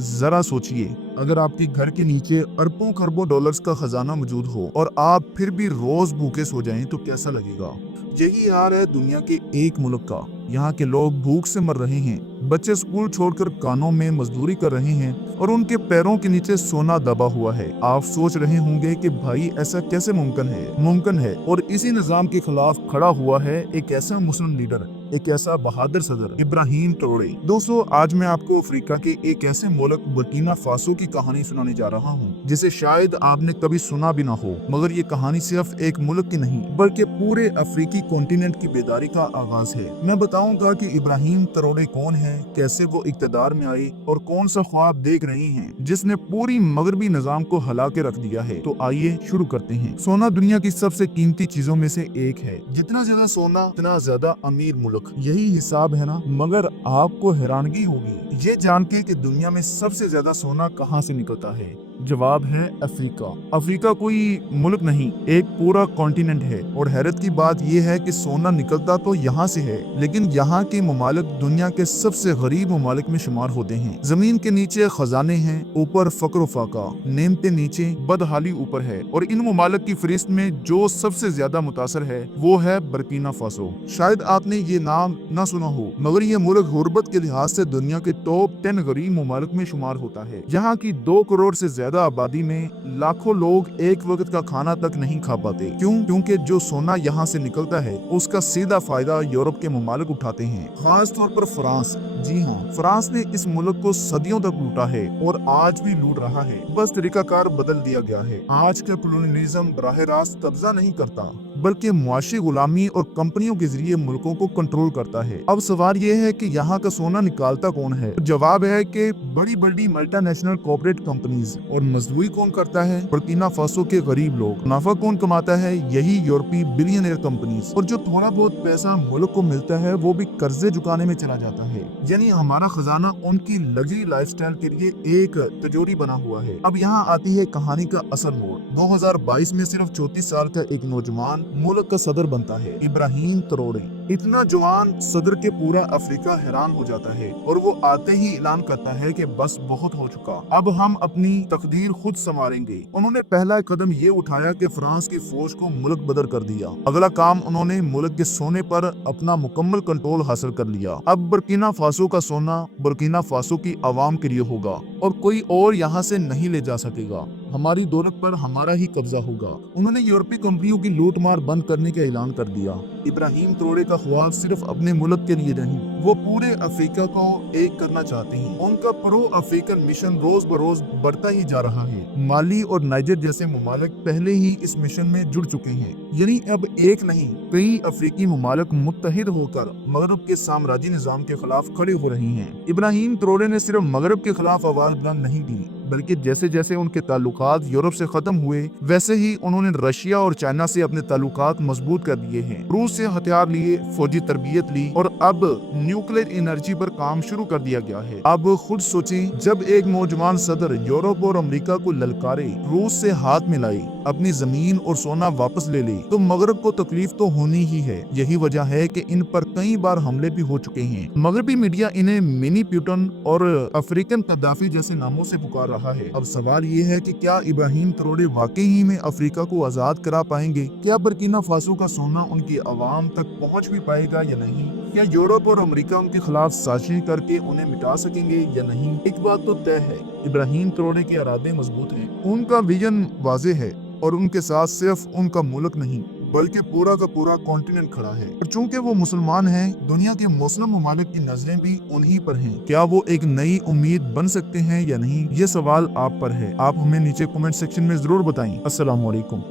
जरा सोचिए, अगर आपके घर के नीचे अरबों खरबों डॉलर्स का खजाना मौजूद हो और आप फिर भी रोज भूखे सो जाएं तो कैसा लगेगा। यही हाल है दुनिया के एक मुल्क का। यहाँ के लोग भूख से मर रहे हैं, बच्चे स्कूल छोड़कर कानों में मजदूरी कर रहे हैं और उनके पैरों के नीचे सोना दबा हुआ है। आप सोच रहे होंगे कि भाई ऐसा कैसे मुमकिन है। और इसी निजाम के खिलाफ खड़ा हुआ है एक ऐसा मुस्लिम लीडर, एक ऐसा बहादुर सदर, इब्राहिम ट्रोरे। दोस्तों, आज मैं आपको अफ्रीका के एक ऐसे मुल्क बुर्किना फासो की कहानी सुनाने जा रहा हूँ जिसे शायद आपने कभी सुना भी ना हो। मगर ये कहानी सिर्फ एक मुल्क की नहीं बल्कि पूरे अफ्रीकी कॉन्टिनेंट की बेदारी का आगाज है। मैं बताऊंगा कि इब्राहिम ट्रोरे कौन है, कैसे वो इक्तदार में आए और कौन सा ख्वाब देख रहे हैं जिसने पूरी मगरबी निजाम को हिला के रख दिया है। तो आइए शुरू करते हैं। सोना दुनिया की सबसे कीमती चीजों में से एक है। जितना ज्यादा सोना उतना ज्यादा अमीर मुल्क, यही हिसाब है ना। मगर आपको हैरानगी होगी ये जान के कि दुनिया में सबसे ज्यादा सोना कहाँ से निकलता है। जवाब है अफ्रीका। अफ्रीका कोई मुल्क नहीं, एक पूरा कॉन्टिनेंट है। और हैरत की बात यह है कि सोना निकलता तो यहाँ से है, लेकिन यहाँ के ममालिक दुनिया के सबसे गरीब ममालिक में शुमार होते हैं। जमीन के नीचे खजाने हैं, ऊपर फक्र फाका, नेमते नीचे, बदहाली ऊपर है। और इन ममालिक की फहरिस्त में जो सबसे ज्यादा मुतासर है वो है बुर्किना फासो। शायद आपने ये नाम ना सुना हो, मगर ये मुल्क गुर्बत के लिहाज से दुनिया के टॉप 10 गरीब ममालिक में शुमार होता है। यहाँ की 2 करोड़ से ज्यादा आबादी में लाखों लोग एक वक्त का खाना तक नहीं खा पाते। क्यों? क्योंकि जो सोना यहाँ से निकलता है उसका सीधा फायदा यूरोप के ममालिक उठाते हैं, खास तौर पर फ्रांस। जी हाँ, फ्रांस ने इस मुल्क को सदियों तक लूटा है और आज भी लूट रहा है। बस तरीकाकार बदल दिया गया है। आज का कॉलोनियलिज्म बराह रास्त कब्जा नहीं करता बल्कि मुआशी गुलामी और कंपनियों के जरिए मुल्कों को कंट्रोल करता है। अब सवाल ये है कि यहाँ का सोना निकालता कौन है? जवाब है कि बड़ी बड़ी मल्टीनेशनल कॉर्पोरेट कंपनीज। और मजदूरी कौन करता है? बुर्किना फासो के गरीब लोग। मुनाफा कौन कमाता है? यही यूरोपीय बिलियनियर कंपनीज। और जो थोड़ा बहुत पैसा मुल्क को मिलता है वो भी कर्जे चुकाने में चला जाता है। यानी हमारा खजाना उनकी लग्जरी लाइफस्टाइल के लिए एक तिजोरी बना हुआ है। अब यहाँ आती है कहानी का असल मोड़। 2022 में सिर्फ 34 साल का एक नौजवान मुल्क का सदर बनता है, इब्राहिम ट्रोरे। इतना जवान सदर के पूरा अफ्रीका हैरान हो जाता है और वो आते ही ऐलान करता है कि बस बहुत हो चुका, अब हम अपनी तकदीर खुद संवारेंगे। उन्होंने पहला कदम ये उठाया कि फ्रांस की फौज को मुल्क बदर कर दिया। अगला काम, उन्होंने मुल्क के सोने पर अपना मुकम्मल कंट्रोल हासिल कर लिया। अब बुर्किना फासो का सोना बुर्किना फासो की आवाम के लिए होगा और कोई और यहाँ से नहीं ले जा सकेगा। हमारी दौलत पर हमारा ही कब्जा होगा। उन्होंने यूरोपीय कंपनियों की लूट मार बंद करने का ऐलान कर दिया। इब्राहिम ट्रोरे का ख्वाब सिर्फ अपने मुल्क के लिए नहीं, वो पूरे अफ्रीका को एक करना चाहते हैं। उनका प्रो अफ्रीकन मिशन रोज बरोज बढ़ता ही जा रहा है। माली और नाइजर जैसे ममालिक पहले ही इस मिशन में जुड़ चुके हैं। यानी अब एक नहीं, कई अफ्रीकी ममालिक मुत्तहिद होकर मगरब के साम्राज्य निजाम के खिलाफ खड़े हो रहे हैं। इब्राहिम ट्रोरे ने सिर्फ मगरब के खिलाफ आवाज बुलंद नहीं की, बल्कि जैसे जैसे उनके ताल्लुकात यूरोप से खत्म हुए वैसे ही उन्होंने रशिया और चाइना से अपने ताल्लुकात मजबूत कर दिए हैं। रूस से हथियार लिए, फौजी तरबियत ली और अब न्यूक्लियर एनर्जी पर काम शुरू कर दिया गया है। अब खुद सोचें, जब एक नौजवान सदर यूरोप और अमेरिका को ललकारे, रूस से हाथ मिलाए, अपनी जमीन और सोना वापस ले ले, तो मगरब को तकलीफ तो होनी ही है। यही वजह है कि इन पर कई बार हमले भी हो चुके हैं। मगरबी मीडिया इन्हें मिनी प्यूटन और अफ्रीकन कद्दाफी जैसे नामों से पुकार रहा है। अब सवाल ये है कि क्या इब्राहिम ट्रोरे वाकई ही में अफ्रीका को आजाद करा पाएंगे? क्या बुर्किना फासो का सोना उनकी आवाम तक पहुंच भी पाएगा या नहीं? क्या यूरोप और अमेरिका उनके खिलाफ साजिश करके उन्हें मिटा सकेंगे या नहीं? एक बात तो तय है, इब्राहिम ट्रोरे के इरादे मजबूत हैं, उनका विजन वाज़ेह है और उनके साथ सिर्फ उनका मुल्क नहीं बल्कि पूरा का पूरा कॉन्टिनेंट खड़ा है। और चूंकि वो मुसलमान हैं, दुनिया के मुस्लिम ममालिक की नजरें भी उन्हीं पर हैं। क्या वो एक नई उम्मीद बन सकते हैं या नहीं, ये सवाल आप पर है। आप हमें नीचे कमेंट सेक्शन में जरूर बताएं। अस्सलाम वालेकुम।